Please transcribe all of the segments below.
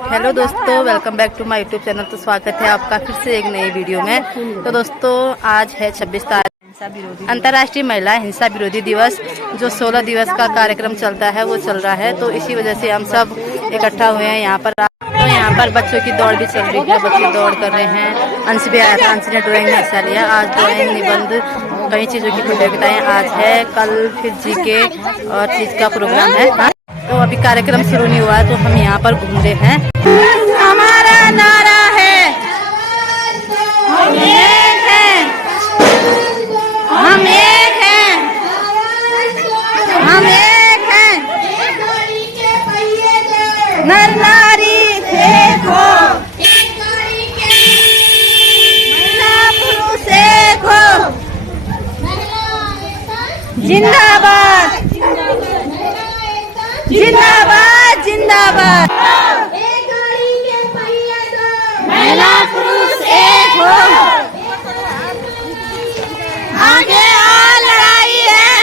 Hello दोस्तों, welcome back to my YouTube channel. तो स्वागत है आपका फिर से एक नई वीडियो में। तो दोस्तों, आज है 26 तारीख, अंतर्राष्ट्रीय महिला हिंसा विरोधी दिवस। जो 16 दिवस का कार्यक्रम चलता है वो चल रहा है, तो इसी वजह से हम सब इकट्ठा हुए हैं यहाँ पर। तो यहाँ पर बच्चों की दौड़ भी चल रही है, बच्चे दौड़ कर रहे हैं। अंश भी आया था, अंश ने ड्राइंग में हिस्सा लिया। आज ड्राइंग, निबंध, कई चीज़ों की प्रतियोगिताएं आज है। कल फिर जीके और चीज का प्रोग्राम है। तो अभी कार्यक्रम शुरू नहीं हुआ है, तो हम यहाँ पर घूम रहे हैं। हमारा नारा है, हम एक हैं, हम एक हैं, हम एक हैं। नर नारी एक हो, महिला पुरुष एक हो। जिंदाबाद, जिंदाबाद, जिंदाबाद। एक गाड़ी के पहिए दो, महिला पुरुष एक हो। आगे और लड़ाई है,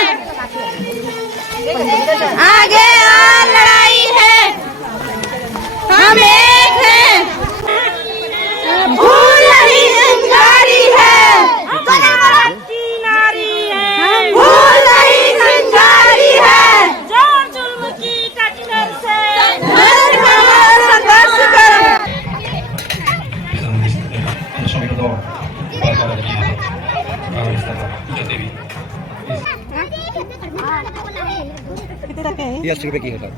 आगे और लड़ाई है। हम एक हैं, भूल नहीं चिंगारी है, भूल नहीं चिंगारी है। जुल्म की टक्कर से संघर्ष करो। ये 80 रुपए की होता है।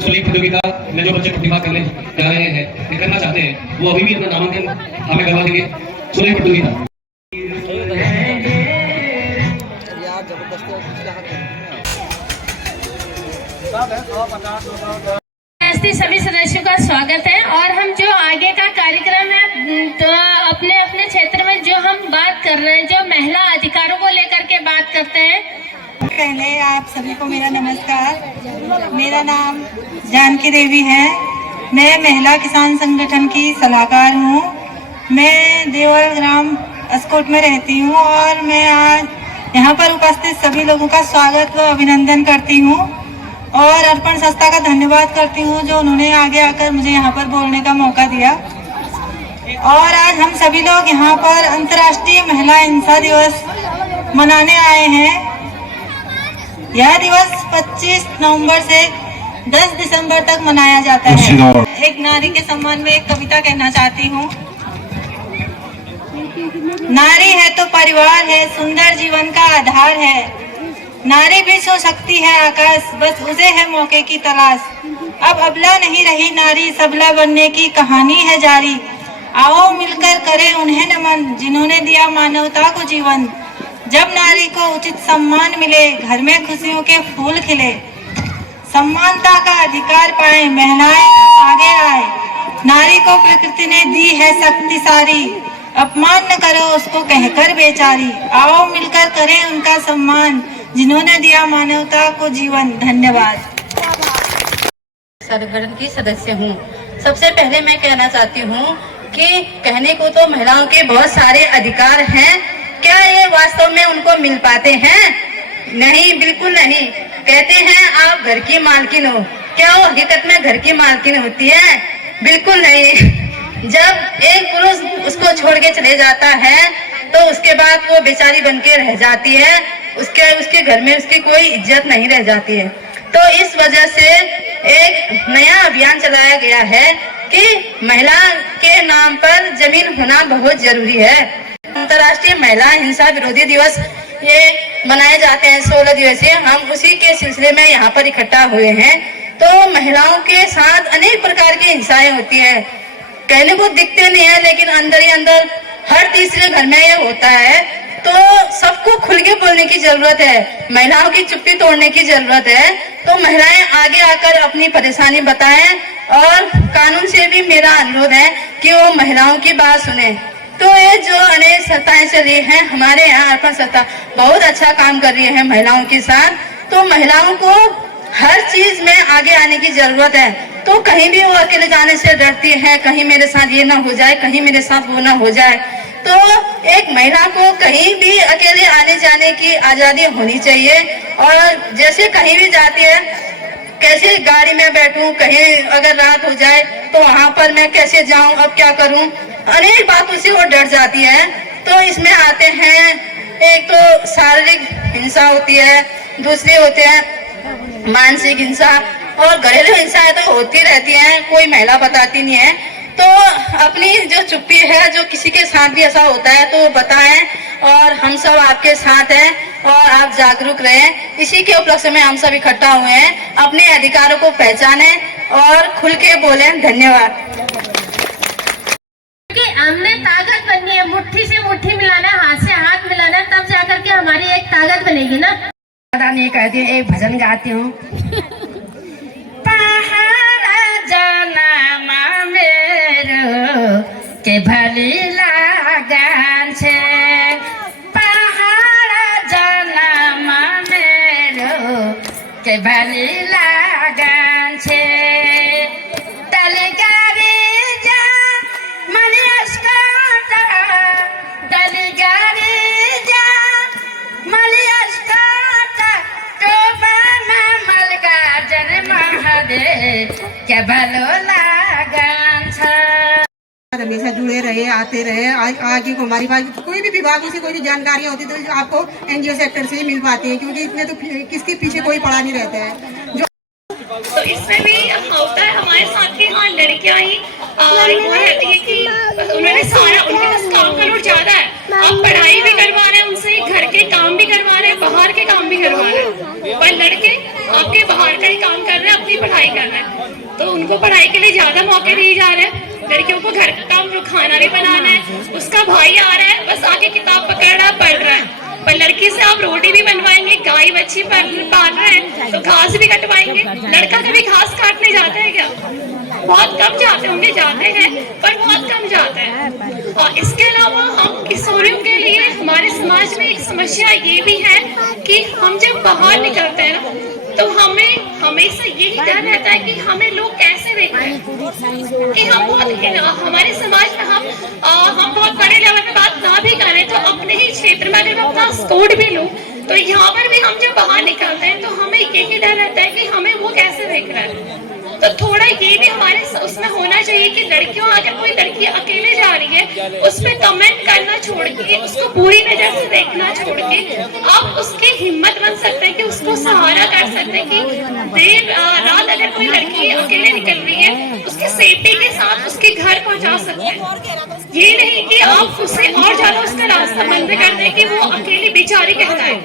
सुली प्रतियोगिता में जो बच्चे प्रतिभा करने जा रहे हैं, करना चाहते हैं, वो अभी भी अपना नामांकन हमें करवा देंगे। सुली प्रतियोगिता सभी सदस्यों का स्वागत है। और हम जो आगे का कार्यक्रम है, तो अपने अपने क्षेत्र में जो हम बात कर रहे हैं, जो महिला अधिकारों को लेकर के बात करते हैं। पहले आप सभी को मेरा नमस्कार। मेरा नाम जानकी देवी है। मैं महिला किसान संगठन की सलाहकार हूँ। मैं देवल ग्राम अस्कोट में रहती हूँ और मैं आज यहाँ पर उपस्थित सभी लोगों का स्वागत व अभिनंदन करती हूँ और अर्पण संस्था का धन्यवाद करती हूँ जो उन्होंने आगे आकर मुझे यहाँ पर बोलने का मौका दिया। और आज हम सभी लोग यहाँ पर अंतर्राष्ट्रीय महिला हिंसा दिवस मनाने आए हैं। यह दिवस 25 नवंबर से 10 दिसंबर तक मनाया जाता है। एक नारी के सम्मान में एक कविता कहना चाहती हूँ। नारी है तो परिवार है, सुंदर जीवन का आधार है। नारी भी सो सकती है आकाश, बस उसे है मौके की तलाश। अब अबला नहीं रही नारी, सबला बनने की कहानी है जारी। आओ मिलकर करें उन्हें नमन, जिन्होंने दिया मानवता को जीवन। जब नारी को उचित सम्मान मिले, घर में खुशियों के फूल खिले। समानता का अधिकार पाए, महिलाएं आगे आए। नारी को प्रकृति ने दी है शक्ति सारी, अपमान न करो उसको कहकर बेचारी। आओ मिलकर करें उनका सम्मान, जिन्होंने दिया मानवता को जीवन। धन्यवाद। संगठन की सदस्य हूँ। सबसे पहले मैं कहना चाहती हूँ कि कहने को तो महिलाओं के बहुत सारे अधिकार हैं, क्या ये वास्तव में उनको मिल पाते हैं? नहीं, बिल्कुल नहीं। कहते हैं आप घर की मालकिन हो, क्या वो हकीकत में घर की मालकिन होती है? बिल्कुल नहीं। जब एक पुरुष उसको छोड़ के चले जाता है तो उसके बाद वो बेचारी बन के रह जाती है, उसके घर में उसकी कोई इज्जत नहीं रह जाती है। तो इस वजह से एक नया अभियान चलाया गया है कि महिला के नाम पर जमीन होना बहुत जरूरी है। अंतर्राष्ट्रीय महिला हिंसा विरोधी दिवस ये मनाए जाते हैं 16 दिवसीय। हम उसी के सिलसिले में यहाँ पर इकट्ठा हुए हैं। तो महिलाओं के साथ अनेक प्रकार की हिंसाएं होती है, कहने को दिखते नहीं है, लेकिन अंदर ही अंदर हर तीसरे घर में ये होता है। तो सबको खुल के बोलने की जरूरत है, महिलाओं की चुप्पी तोड़ने की जरूरत है। तो महिलाएं आगे आकर अपनी परेशानी बताएं और कानून से भी मेरा अनुरोध है कि वो महिलाओं की बात सुने। तो ये जो अनेक संस्थाएं चली हैं, हमारे यहाँ अर्पण संस्था बहुत अच्छा काम कर रही है महिलाओं के साथ। तो महिलाओं को हर चीज में आगे आने की जरूरत है। तो कहीं भी वो अकेले जाने से डरती है, कहीं मेरे साथ ये ना हो जाए, कहीं मेरे साथ वो ना हो जाए। तो एक महिला को कहीं भी अकेले आने जाने की आजादी होनी चाहिए। और जैसे कहीं भी जाती है, कैसे गाड़ी में बैठूं, कहीं अगर रात हो जाए तो वहां पर मैं कैसे जाऊं, अब क्या करूं, अनेक बातों से वो डर जाती है। तो इसमें आते हैं, एक तो शारीरिक हिंसा होती है, दूसरी होते हैं मानसिक हिंसा, और घरेलू हिंसा तो होती रहती है, कोई महिला बताती नहीं है। तो अपनी जो चुप्पी है, जो किसी के साथ भी ऐसा होता है तो बताएं, और हम सब आपके साथ हैं और आप जागरूक रहें। इसी के उपलक्ष्य में हम सब इकट्ठा हुए हैं। अपने अधिकारों को पहचानें और खुल के बोलें। धन्यवाद। कि हमने ताकत बननी है, मुट्ठी से मुट्ठी मिलाना, हाथ से हाथ मिलाना, तब जाकर के हमारी एक ताकत बनेगी ना। नहीं कहती हूँ, एक भजन गाती हूँ। पहाड़ जाना मेरो के भली लागन छे, पहाड़ जाना मेरो के भली लागन छे, डली गाड़ी जा मलियास्काटा, डली गाड़ी जा मलियास्काटा, टोबाना मलगा जन महादेव के भलो लागन छे। हमेशा जुड़े रहे, आते रहे। आगे को हमारी बात कोई भी विभागों से कोई भी जानकारियाँ होती तो आपको एनजीओ सेक्टर से ही मिल पाती है, क्योंकि इतने तो किसके पीछे कोई पड़ा नहीं रहता है। जो तो इसमें भी होता है हमारे साथ भी, हाँ लड़कियां ही वो रहती है कि उन्होंने सारा, उनके पास काम का लोड ज्यादा है, आप पढ़ाई भी करवा रहे हैं उनसे, घर के काम भी करवा रहे हैं, बाहर के काम भी करवा रहे हैं, पर लड़के आपके बाहर का ही काम कर रहे हैं, अपनी पढ़ाई कर रहे हैं। तो उनको पढ़ाई के लिए ज्यादा मौके दिए जा रहे हैं। लड़कियों को घर का काम, खाना भी बनाना है, उसका भाई आ रहा है, बस आके किताब पकड़ रहा है, पढ़ रहा है। पर लड़की से आप रोटी भी बनवाएंगे, गाय बच्ची पाल रहे हैं तो घास भी कटवाएंगे। लड़का कभी घास काटने जाता है क्या? बहुत कम जाते होंगे, जाते हैं पर बहुत कम जाते हैं। और इसके अलावा हम किशोरियों के लिए हमारे समाज में एक समस्या ये भी है कि हम जब बाहर निकलते हैं ना, तो हमें हमेशा यही डर रहता है कि हमें लोग कैसे देख रहे हैं, कि हम बहुत, हमारे समाज में हम बहुत बड़े लेवल पे बात ना भी करें तो अपने ही क्षेत्र में अगर अपना स्कोर भी लूं, तो यहाँ पर भी हम जब बाहर निकलते हैं तो हमें यही डर रहता है कि हमें वो कैसे देख रहा है। तो थोड़ा ये भी हमारे उसमें होना चाहिए कि लड़कियों, अगर कोई लड़की अकेले जा रही है, उसमें कमेंट करना छोड़ के, उसको बुरी नजर से देखना छोड़ के, आप उसकी हिम्मत बन सकते हैं कि उसको सहारा कर सकते हैं कि देर रात अगर कोई लड़की अकेले निकल रही है, उसकी सेफ्टी के साथ उसके घर पहुंचा सकते हैं। ये नहीं कि आप उसे और ज्यादा उसका रास्ता बंद कर दें कि वो अकेली बेचारी कहता है।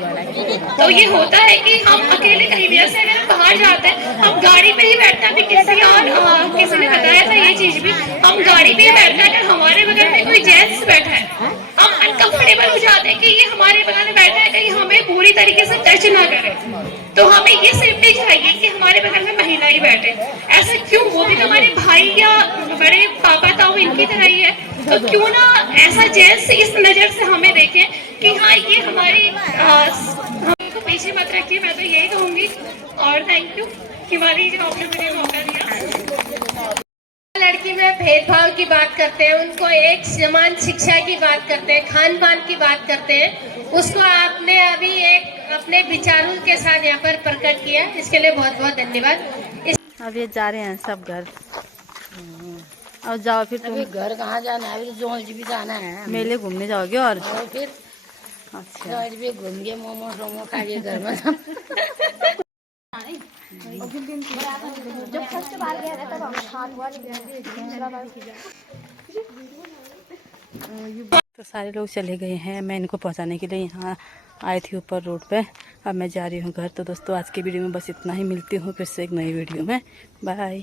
तो ये होता है कि हम अकेले कहीं भी, जैसे अगर हम बाहर जाते हैं, हम गाड़ी पे ही बैठते हैं। किसी और किसी ने बताया था ये चीज भी, हम गाड़ी पे ही बैठते हैं, अगर हमारे बगल में कोई जेंट्स बैठा है, हम अनकंफर्टेबल हो जाते हैं कि ये हमारे बगल में बैठा है, कहीं हमें पूरी तरीके से टच ना करे। तो हमें ये सेफ्टी चाहिए कि हमारे बगल में महिला ही बैठे। ऐसा क्यों? वो भी तो हमारे भाई या बड़े पापा ताऊ इनकी तरह ही है, तो क्यों ना ऐसा जेंट्स इस नजर से हमें देखें कि हाँ ये हमारी, हमको पीछे मत रखिए, मैं तो यही कहूंगी। और थैंक यू कि हमारी जो आपने मुझे मौका दिया। लड़की में भेदभाव की बात करते हैं, उनको एक समान शिक्षा की बात करते हैं, खान पान की बात करते हैं, उसको आपने अभी एक अपने विचारों के साथ यहाँ पर प्रकट किया, इसके लिए बहुत बहुत धन्यवाद। अब ये जा रहे हैं सब घर, और जाओ फिर तुम। घर कहाँ जाना है? अभी तो भी जाना है, मेले घूमने जाओगे। और फिर अच्छा, भी घूम के मोमो सोमो खा के घर में। जब फर्स्ट बार गया था तब हम हाथ वाली तो सारे लोग चले गए हैं, मैं इनको पहुंचाने के लिए यहाँ आई थी ऊपर रोड पे। अब मैं जा रही हूँ घर। तो दोस्तों आज की वीडियो में बस इतना ही, मिलती हूँ फिर से एक नई वीडियो में। बाय।